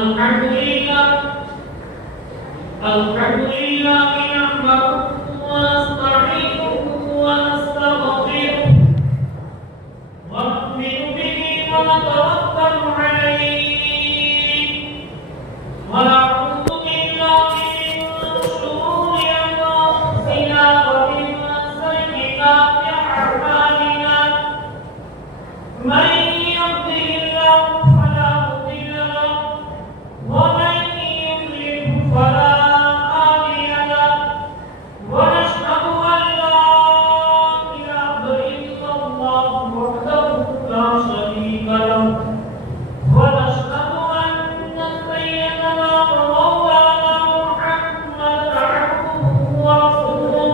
अल्हम्दुलिल्लाह अल्हम्दुलिल्लाह नहमदुहु व नस्तईनुहु व नस्तगफिरुह व नु'मिनु बिही व नतवक्कलु अलैहि व नअूज़ु बिल्लाहि मिन शुरूरि अंफुसिना व मिन सय्यिआति अ'मालिना मन यहदिहिल्लाहु फला मुदिल्ल लहु व मन युद्लिल्हु फला हादिय लहु व नशहदु अन ला इलाहा इल्लल्लाहु वहदहु ला शरीका लहु व नशहदु अन्न सय्यदना व मौलाना मुहम्मदन अब्दुहु व रसूलुहु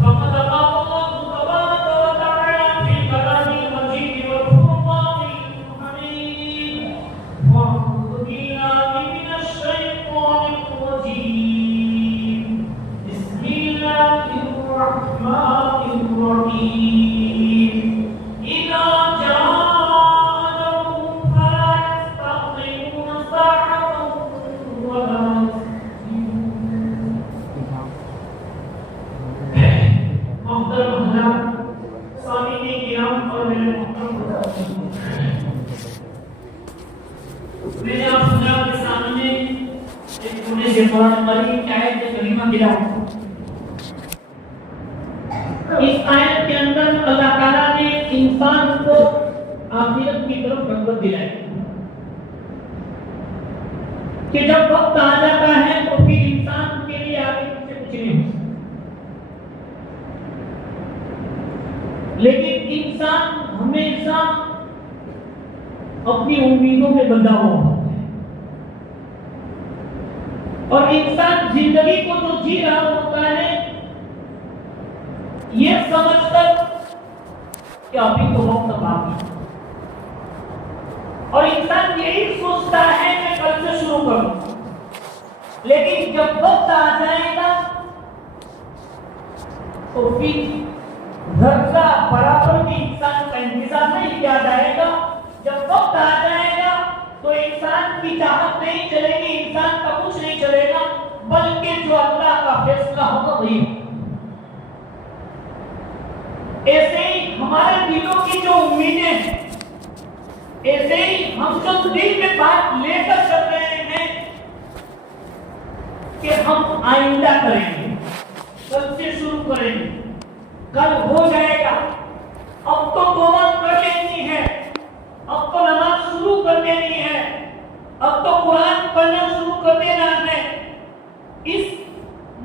फक़द क़ाला अल्लाहु तबारक व तआला फी कलामिल मजीद वल फुरक़ानिल हमीद वअऊज़ु बिल्लाहि मिनश शैतानिर रजीम बिस्मिल्लाहिर रहमानिर रहीम इज़ा जाअ अजलुहुम फला यस्तअख़िरून साअतन व ला यस्तक़दिमून। मोहतरम हज़रात, सामीने किराम और मेरे मोहतरम मुताज़िम, मैंने आप हज़रात के सामने एक छोटे से कुरान करीम की आयत करीमा तिलावत की। इस आयत के अंदर अल्लाह ताला ने इंसान को आखिरत की तरफ रग़बत दिलाई कि जब वक्त आ जाता है तो फिर इंसान के लिए आगे पीछे कुछ नहीं हो सकता, लेकिन इंसान हमेशा अपनी उम्मीदों में बंधा हुआ होता है और इंसान जिंदगी को जो जी रहा होता है ये समझकर कि अभी तो वक्त बाकी है, और इंसान यही सोचता है कि कल से शुरू करूं, लेकिन जब वक्त आ जाएगा तो फिर जरा बराबर भी इंसान का इंतजार नहीं किया जाएगा। जब वक्त आ जाएगा तो इंसान की चाहत नहीं चलेगी, इंसान का कुछ नहीं चलेगा, बल्कि जो अल्लाह का फैसला होगा वही होगा। ऐसे ही हमारे दिलों की जो उम्मीदें हैं, ऐसे ही हम जो दिल में बात लेकर चल रहे हैं कि हम आइंदा करेंगे, कल से शुरू करेंगे, कल हो जाएगा, अब तो तौबा कर लेनी है, अब तो नमाज शुरू कर देनी है, अब तो कुरान पढ़ना शुरू कर देना है, इस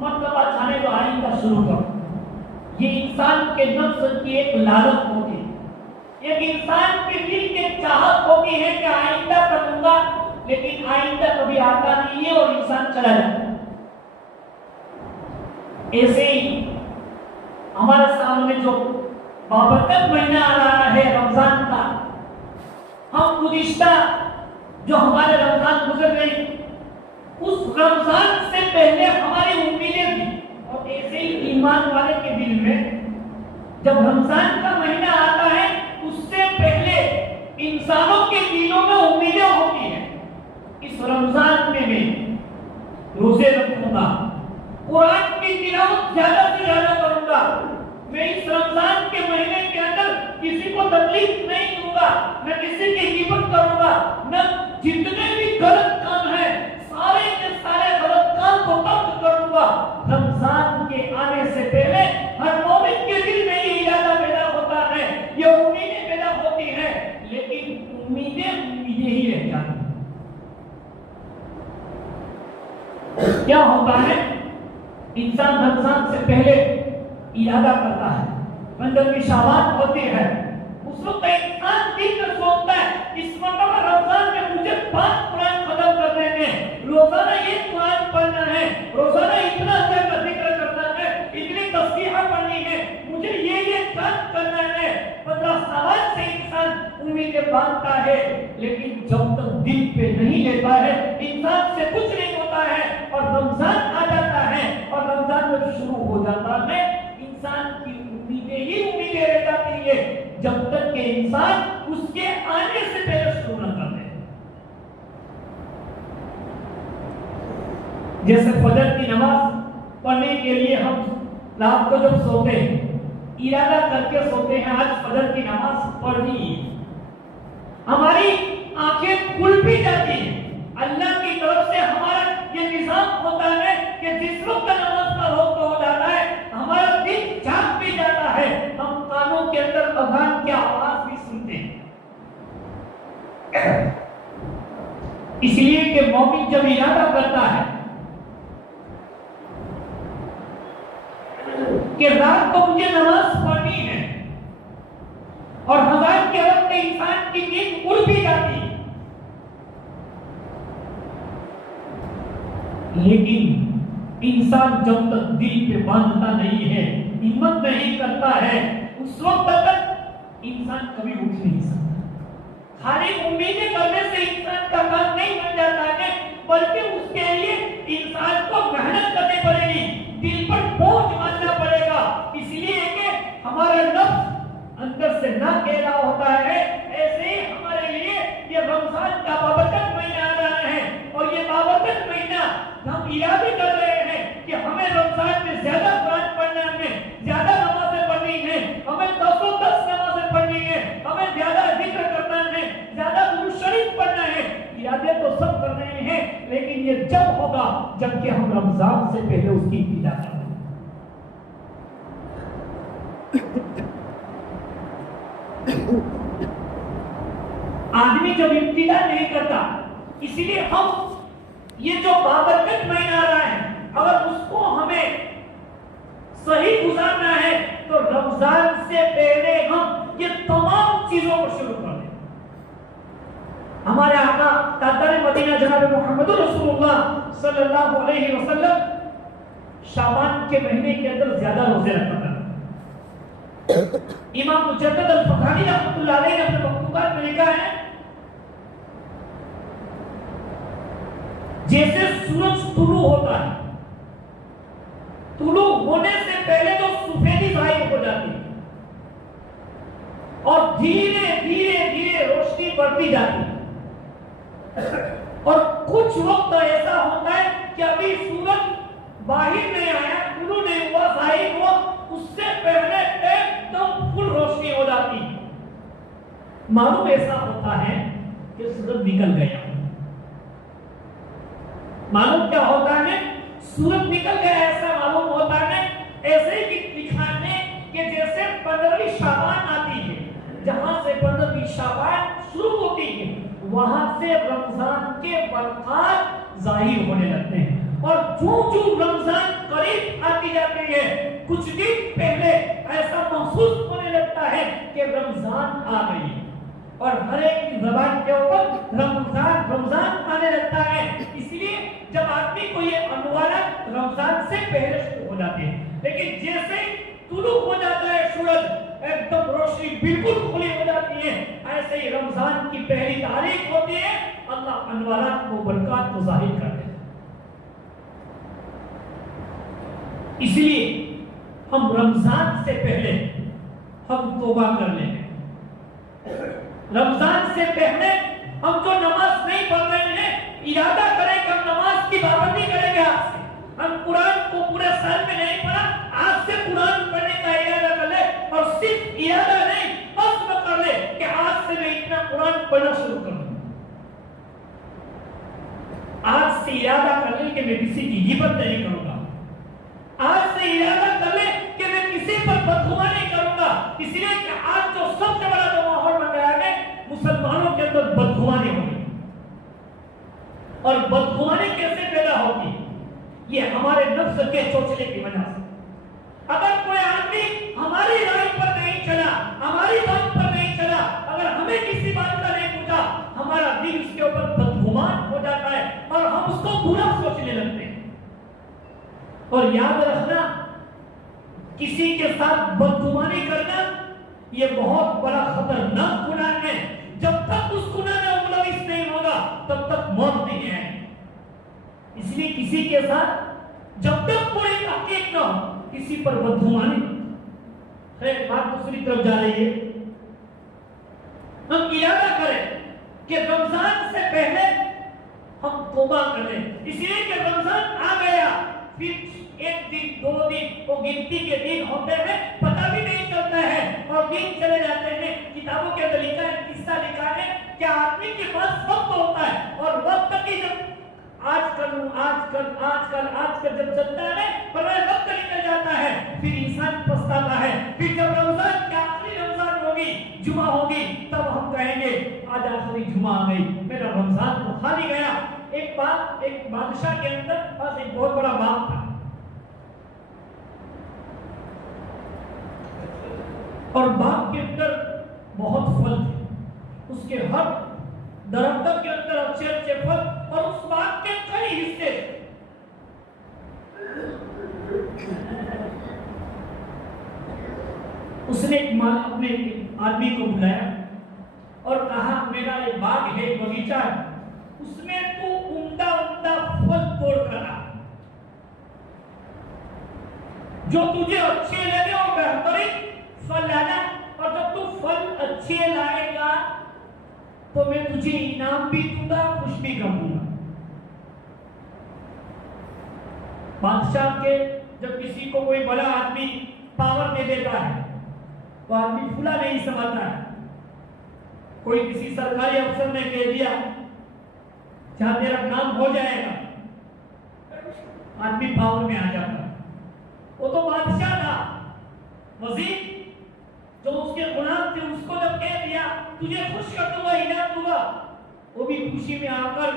मर्तबा जाने तो आइंदा शुरू करो। ये इंसान के नफ्स की एक लालच होती है, एक इंसान के दिल की चाहत होती है कि आइंदा करूंगा, लेकिन आइंदा कभी आता नहीं है और इंसान चला जाता है। ऐसे ही हमारे सामने जो बाबरकत महीना आ रहा है रमजान का, हम गुज़िश्ता जो हमारे रमजान गुजर गई, उस रमजान से पहले हमारी उम्मीदें थी, और ऐसे ही ईमान वाले के दिल में जब रमजान का महीना आता है उससे पहले इंसानों के दिलों में उम्मीदें होती हैं। इस रमजान में मैं रोजे रखूंगा, कुरान की तिलावत ज्यादा से ज्यादा करूंगा, मैं इस रमजान के महीने के अंदर किसी को तकलीफ नहीं दूंगा, मैं किसी की गिबत करूंगा, मैं जितने भी गलत काम है सारे के सारे गलत काम को तर्क करूंगा। रमजान के आने से पहले हर मोमिन के दिल में ये इरादा पैदा होता है, ये उम्मीदें पैदा होती हैं, लेकिन उम्मीदें ही रह जाती हैं। क्या होता है, इंसान रमजान से पहले इरादा करता है, 15वीं शाबान होती है, उस वक्त इंसान दिल में सोचता है इस मरतबा रमजान में मुझे 5 कुरान खत्म करने हैं, रोजाना एक कुरान पढ़ना है, रोजाना इतना अल्लाह का जिक्र करना है, इतनी तस्बीह पढ़नी है, मुझे ये काम करना है। 15 साल से इंसान उम्मीदें बांधता है, लेकिन जब तक दिल पे नहीं लेता है इंसान से कुछ नहीं होता है, और रमजान आ जाता है और रमजान में शुरू हो जाता है, इंसान की उम्मीदें ही उम्मीदें रह जाती है, जब तक के इंसान उसके आने से पहले शुरू न कर दे। जैसे फजर की नमाज पढ़ने के लिए हम रात को जब सोते हैं, इरादा करके सोते हैं आज फजर की नमाज पढ़नी है, हमारी आंखें खुल भी जाती हैं। अल्लाह की तरफ से हमारा ये निजाम होता है कि जिस वक्त नमाज का वक्त हो जाता है हमारा दिल जाग भी जाता है, हम कानों के अंदर अजान की आवाज भी सुनते हैं। इसलिए कि मौमिन जब इरादा करता है कि रात को मुझे नमाज पढ़नी है और अजान के वक्त इंसान की नींद उड़ भी जाती है, लेकिन इंसान जब तक दिल पे बांधता नहीं है, हिम्मत नहीं करता है, उस वक्त तक इंसान कभी उठ नहीं सकता। खाली उम्मीदें करने से इंसान का काम नहीं बन जाता है, बल्कि उसके लिए इंसान को मेहनत करनी पड़ेगी, दिल पर बोझ बांधना पड़ेगा। इसलिए कि हमारा नफ्स अंदर से ना कह रहा होता है, ऐसे ही हमारे लिए ये रमजान का बाबरकत महीना आ रहा है और ये बाबरकत महीना हम इरादे कर रहे हैं कि हमें रमजान में ज्यादा कुरान पढ़ना है, ज्यादा नमाज़ें पढ़नी है, हमें 10 नमाज़ें पढ़नी है, हमें ज्यादा जिक्र करना है, ज्यादा दुरूद शरीफ पढ़ना है। इरादे तो सब कर रहे हैं, लेकिन ये जब होगा जबकि हम रमजान से पहले उसकी इब्तिदा करें। आदमी जब इब्तिदा नहीं करता, इसलिए हम ये जो बाबरकत महीना आ रहा है अगर उसको हमें सही गुजारना है तो रमजान से पहले हम ये तमाम चीजों को शुरू कर दें। हमारे आका ताजदार मदीना जनाब मोहम्मद रसूलुल्लाह सल्लल्लाहु अलैहि वसल्लम शाबान के महीने के अंदर ज्यादा रोजे रखा करते। इमाम मुजद्दिद अल-फखारी रहमतुल्लाह अलैहि ने अपने मखतूबात में लिखा है, जैसे सूरज तुलू होता है, तुलू होने से पहले तो सफेदी गायब हो जाती है और धीरे धीरे धीरे रोशनी बढ़ती जाती है और कुछ वक्त ऐसा होता है कि अभी सूरज बाहर नहीं आया, तुलू नहीं हुआ, जाहिर हुआ, उससे पहले एकदम फुल रोशनी हो जाती है। मालूम ऐसा होता है कि सूरज निकल गया। मालूम क्या होता है, सूरज निकल गया ऐसा मालूम होता है। ऐसे ही दिखाने कि जैसे 15वीं शाबान आती है, जहां से 15वीं शाबान शुरू होती है वहां से रमजान के बरक़ात जाहिर होने लगते हैं और जो रमजान करीब आती जाती है कुछ दिन पहले ऐसा महसूस होने लगता है कि रमजान आ गई है और हर एक की ज़बान के ऊपर रमजान रमजान आने लगता है। इसलिए जब आदमी को ये अनुवाद रमजान से पहले शुरू हो जाते हैं, लेकिन जैसे तुलू हो जाता है सूरज, एकदम रोशनी बिल्कुल खुली हो जाती है, ऐसे ही रमजान की पहली तारीख होती है, अल्लाह अनवारात को बरकत को जाहिर करते हैं। इसलिए हम रमजान से पहले हम तौबा कर लें। रमजान से पहले हम जो नमाज नहीं पढ़ रहे हैं, इरादा करें कि हम नमाज की पाबंदी करेंगे। आज से हम कुरान को पूरे साल में नहीं पढ़ा, आज से कुरान पढ़ने का इरादा कर ले और सिर्फ इरादा नहीं अज़्म कर ले कि आज से मैं इतना कुरान पढ़ना शुरू कर दूं। आज से इरादा कर ले कि मैं किसी की गिबत नहीं करूंगा, आज से इरादा कर ले कि मैं किसी पर बददुआ नहीं करूंगा। इसलिए कि आज जो सबसे बड़ा जो माहौल बन रहा है, मुसलमानों के अंदर बददुआनी होगी और बददुआनी कैसे पैदा होगी, ये हमारे नफ्स के चोचले की वजह से। अगर कोई आदमी हमारी राय पर नहीं चला, हमारी बात पर नहीं चला, अगर हमें किसी बात का नहीं पूछा, हमारा दिल उसके ऊपर बदगुमान हो जाता है और हम उसको बुरा सोचने लगते हैं। और याद रखना, किसी के साथ बदगुमानी करना ये बहुत बड़ा खतरनाक गुनाह है। जब तक उस गुनाह में मुलविस नहीं होगा तब तक मौत नहीं है। इसलिए किसी के साथ जब तक कोई तहकीक न हो, किसी पर बदगुमानी। खैर, बात दूसरी तरफ जा रही है। हम इरादा करें कि रमजान से पहले हम तौबा करें, इसलिए कि रमजान आ गया, फिर एक दिन दो दिन वो गिनती के दिन होते हैं, पता भी नहीं चलता है और दिन चले जाते हैं। किताबों के अंदर लिखा है, किस्सा लिखा है कि आदमी के पास वक्त होता है और वक्त की जब आजकल जब चलता है पर वक्त निकल जाता है, फिर इंसान पछताता है। फिर जब रमजान की आखिरी रमजान होगी, जुमा होगी, तब हम कहेंगे आज आखिरी जुमा आ गई, मेरा रमजान तो खाली गया। एक बादशाह के अंदर पास एक बहुत बड़ा बाग था और बाग के अंदर बहुत फल थे, उसके हर दरख्त के अंदर अच्छे अच्छे फल और उस बाग के कई हिस्से। उसने अपने आदमी को बुलाया और कहा, मेरा ये बाग है, बगीचा है, उसमें तू उम्दा उम्दा फल तोड़ कर आ, जो तुझे अच्छे लगे और बेहतरीन फल लाना, और जब तू फल अच्छे लाएगा तो मैं तुझे इनाम भी दूंगा, खुश भी कर दूंगा। बादशाह के जब किसी को कोई बड़ा आदमी पावर दे देता है तो आदमी खुला नहीं समझता है। कोई किसी सरकारी अफसर ने कह दिया जहां तेरा काम हो जाएगा, आदमी पावर में आ जाता है। वो तो बादशाह था, वजीर जो उसके गुलाम थे, उसको जब कह दिया तुझे खुश कर दूंगा, इनाम दूंगा, वो भी खुशी में आकर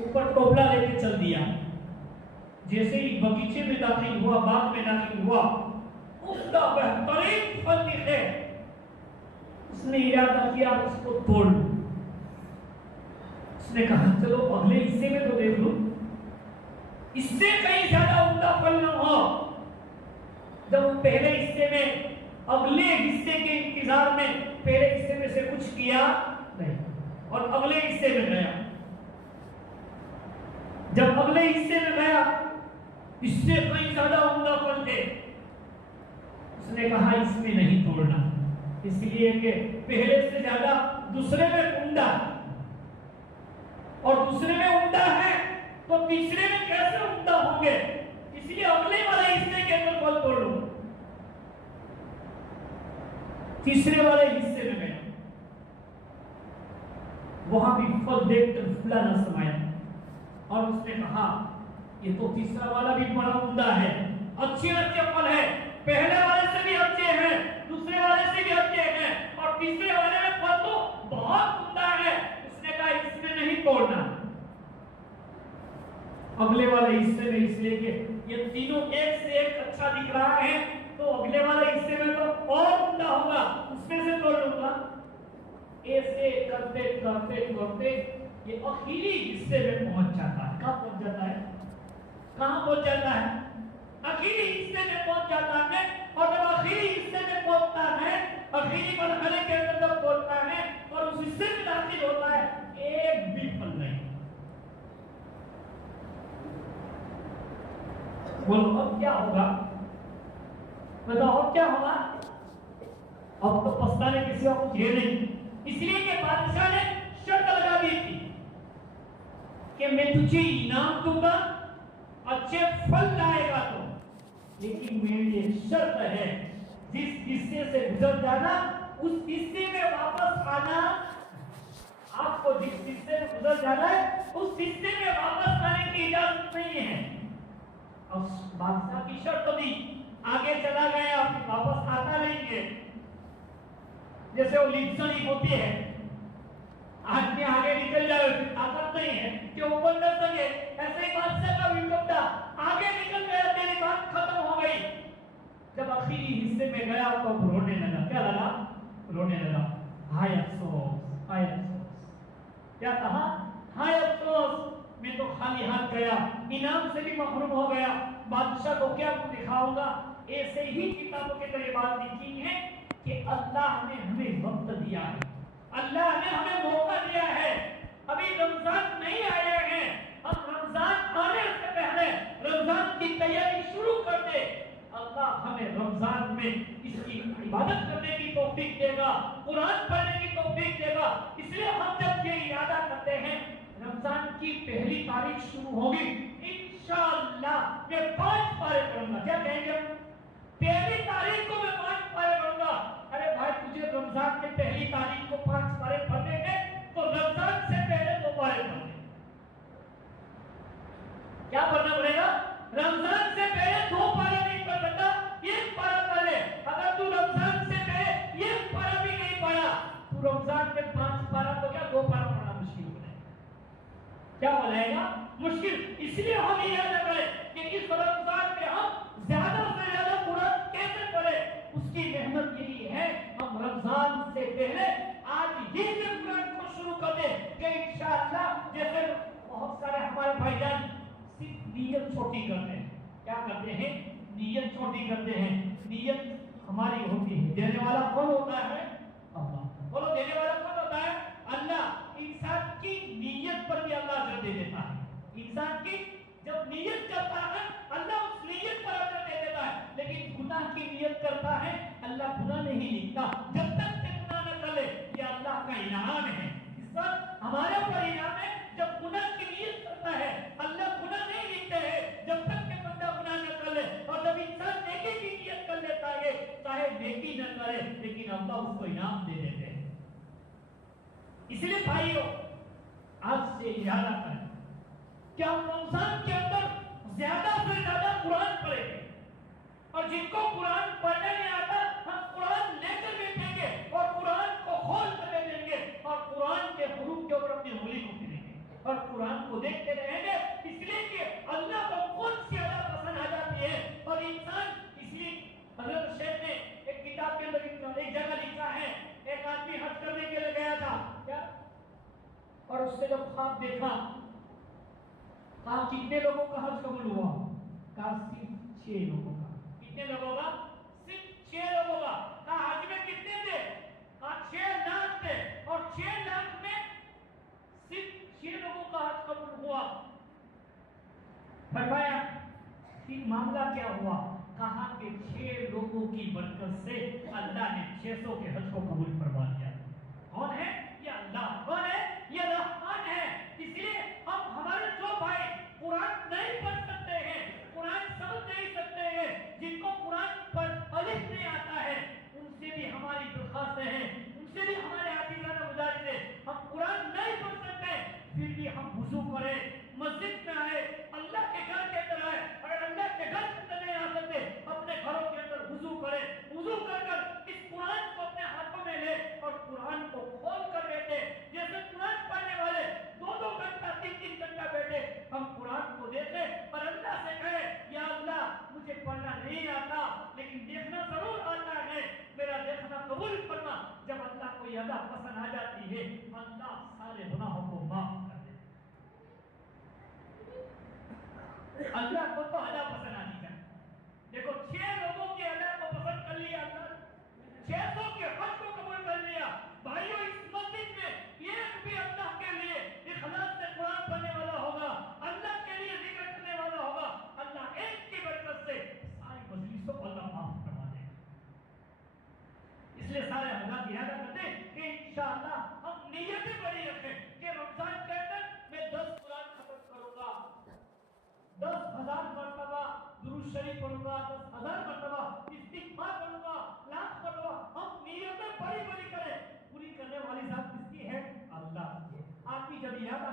ऊपर टोपला लेके चल दिया। जैसे ही बगीचे में दाखिल हुआ, बाग में दाखिल हुआ, उसका बेहतरीन फल दिखे, उसने इरादा किया उसको तोड़। उसने कहा चलो अगले हिस्से में तो देख लो, इससे कहीं ज्यादा उम्दा फल न हो। जब पहले हिस्से में, अगले हिस्से के इंतजार में पहले हिस्से में से कुछ किया नहीं और अगले हिस्से में गया। जब अगले हिस्से में गया, इससे कहीं ज्यादा उम्दा फल थे। उसने कहा इसमें नहीं तोड़ना, इसलिए कि पहले से ज्यादा दूसरे में उम्दा, और दूसरे में उम्दा है तो तीसरे में कैसे उम्दा होंगे, इसलिए अगले वाले हिस्से के अंदर फल तोड़ लो। तीसरे वाले हिस्से में गया, वहां भी फल देखकर फुला न समाया और उसने कहा ये तो तीसरा वाला भी बड़ा उम्दा है, अच्छे अच्छे फल है, पहले वाले से भी अच्छे हैं, दूसरे वाले से भी अच्छे हैं, और तीसरे वाले में फल तो बहुत उम्दा है। उसने कहा इसमें नहीं तोड़ना, अगले वाले हिस्से में, इसलिए कि ये तीनों एक से एक अच्छा दिख रहा है तो अगले वाले हिस्से में तो और उम्दा होगा, उसमें से तोड़ लूंगा। ऐसे करते करते करते ये आखिरी हिस्से में पहुंच जाता है। कहां पहुंच जाता है? कहां पहुंच जाता है? आखिरी हिस्से में पहुंच जाता है। और जब आखिरी हिस्से में पहुंचता है, आखिरी मरहले के अंदर जब पहुंचता है और उस हिस्से में दाखिल होता है, एक भी फल नहीं। बोलो अब क्या होगा? बताओ अब क्या होगा? अब तो पछताने किसी का कुछ है नहीं, इसलिए कि बादशाह ने शर्त लगा दी थी कि मैं तुझे इनाम दूंगा अच्छे फल लाएगा तो, लेकिन मेरी एक शर्त है, जिस हिस्से से गुजर जाना उस हिस्से में वापस आना। आपको जिस हिस्से में गुजर जाना है उस हिस्से में वापस आने की इजाजत नहीं है। अब बादशाह की शर्त तो दी, आगे चला गया वापस आता नहीं है। जैसे वो लिप्सनी होती है, आदमी आगे निकल जाए ताकत नहीं है कि ऊपर न सके, ऐसे ही बादशाह का विपदा आगे निकल गया, तेरी बात खत्म हो गई। जब आखिरी हिस्से में गया तो रोने लगा। क्या लगा? रोने लगा। हाय अफसोस, हाय अफसोस। क्या कहा? हाय अफसोस, मैं तो खाली हाथ गया, इनाम से भी महरूम हो गया, बादशाह को क्या दिखाऊंगा। ऐसे ही किताबों के अंदर ये बात लिखी है कि अल्लाह ने हमें वक्त दिया है, अल्लाह ने हमें मौका दिया है। अभी रमजान नहीं आए हैं, हम रमजान आने से पहले रमजान की तैयारी शुरू कर दे। अल्लाह हमें रमजान में इसकी इबादत करने की तौफीक देगा, कुरान पढ़ने की तौफीक देगा। इसलिए हम जब ये इरादा करते हैं रमजान की पहली तारीख शुरू होगी, इंशाअल्लाह मैं 5 पारे पढ़ूंगा। क्या कहेंगे? पहली तारीख को मैं 5 पारे पढ़ूंगा। अरे भाई, तुझे रमजान के पहली तारीख को 5 पारे पढ़ने हैं तो रमजान से पहले 2 पारे पढ़ने। क्या पढ़ना पड़ेगा? रमजान से पहले 2 पारे नहीं पढ़ सकता, 1 पारा पढ़ ले। अगर तू रमजान से पहले 1 पारा भी नहीं पढ़ा, तू रमजान में 5 पारा तो क्या 2 पारा पढ़ना मुश्किल हो जाएगा। क्या हो जाएगा? मुश्किल। इसलिए हम ये याद रखें कि इस रमजान में हम ज्यादा से ज्यादा कुरान कैसे पढ़े, उसकी मेहनत यही है। हम रमजान से पहले आज ही से कुरान को शुरू कर दें कि इंशाअल्लाह, जैसे बहुत सारे हमारे भाईजान सिर्फ नीयत छोटी करते हैं। क्या करते हैं? नीयत छोटी करते हैं। नीयत हमारी होती है। देने वाला कौन होता है? अल्लाह। बोलो, देने वाला कौन होता है? अल्लाह। इंसान की नीयत पर भी अल्लाह अजर दे देता है। इंसान की जब नीयत करता है, अल्लाह उस नीयत पर अजर दे देता है। लेकिन गुनाह की नीयत करता है, अल्लाह गुनाह नहीं लिखता। जब तक ते गुनाह न कर ले, ये अल्लाह का इनाम है। इस पर हमारे ऊपर इनाम है। जब गुनाह की नीयत करता है, अल्लाह गुनाह नहीं लिखते हैं जब तक के बंदा गुनाह न कर ले। और जब इंसान नेकी की नीयत कर लेता है, चाहे नेकी न करे, लेकिन अल्लाह उसको इनाम दे देते हैं। इसलिए भाइयों, आज से इरादा करें कि हम रमजान के अंदर ज्यादा से ज्यादा कुरान पढ़ेंगे। और जिनको कुरान पढ़ने नहीं आता, हम कुरान लेकर बैठेंगे और कुरान को खोल कर देंगे और कुरान के हुरूफ के ऊपर अपनी उंगली को फिरेंगे और कुरान को देखते रहेंगे। इसलिए कि अल्लाह को कौन सी अदा पसंद आ जाती है। और इंसान, इसलिए हजरत शेख ने एक किताब के अंदर एक जगह लिखा है, एक आदमी हज करने के लिए गया था। क्या? और उसने जब ख्वाब देखा, कहा कितने लोगों का हज कबूल हुआ? कहा सिर्फ 6 लोगों का। कितने लोगों का? सिर्फ 6 लोगों का। कहा हज में कितने थे? कहा 6 लाख थे। और 6 लाख में सिर्फ 6 लोगों का हज कबूल हुआ। फरमाया फिर मामला क्या हुआ? कहा कि 6 लोगों की बरकत से अल्लाह ने 600 के हज को कबूल फरमा दिया। कौन है? ये अल्लाह। कौन है? ये रहमान है। इसलिए हम हमारे जो भाई कुरान नहीं पढ़ सकते हैं, कुरान समझ नहीं सकते हैं, जिनको कुरान पर अलिफ नहीं आता है, उनसे भी हमारी दरख्वास्त है, उनसे भी हमारे आजीज़ाना गुजारिश है। हम कुरान नहीं पढ़ सकते, फिर भी हम वुजू करें, मस्जिद में आए, अल्लाह के घर के अंदर आए। अगर अल्लाह के घर के अंदर नहीं आ सकते, अपने घरों के अंदर वुजू करें। वुजू कर इस कुरान को अपने हाथों में ले और कुरान को खोल कर बैठे। जैसे कुरान पढ़ने वाले 2-2 घंटा 3-3 घंटा बैठे, हम कुरान को देखें और अल्लाह से कहे, या अल्लाह, मुझे पढ़ना नहीं आता लेकिन देखना जरूर आता है, मेरा देखना कबूल फरमा। जब अल्लाह को यह अदा पसंद आ जाती है, अल्लाह सारे गुनाहों को माफ कर देता है। अल्लाह को तो अदा पसंद आनी चाहिए। देखो, 6 लोगों की अदा को पसंद कर लिया अल्लाह, 600 के हज को कबूल कर लिया। भाइयों, इस मस्जिद में एक भी अल्लाह के लिए इखलास से कुरान पढ़ने वाला होगा, अल्लाह के लिए जिक्र करने वाला होगा, अल्लाह एक की बरकत से सारी मजलिसों को अल्लाह माफ करवा देगा। इसलिए सारे हजरात इरादा करते हैं कि इंशाअल्लाह हम नियतें बड़ी रखें कि रमजान के अंदर मैं 10 कुरान खत्म करूंगा, 10,000 मरतबा दुरूद शरीफ पढ़ूंगा, 10,000 मरतबा इस्तिग़फ़ार करूंगा, लाख मरतबा। हम नियतें बड़ी बड़ी करें, पूरी करने वाली जात किसकी है? अल्लाह की। आदमी जब इरादा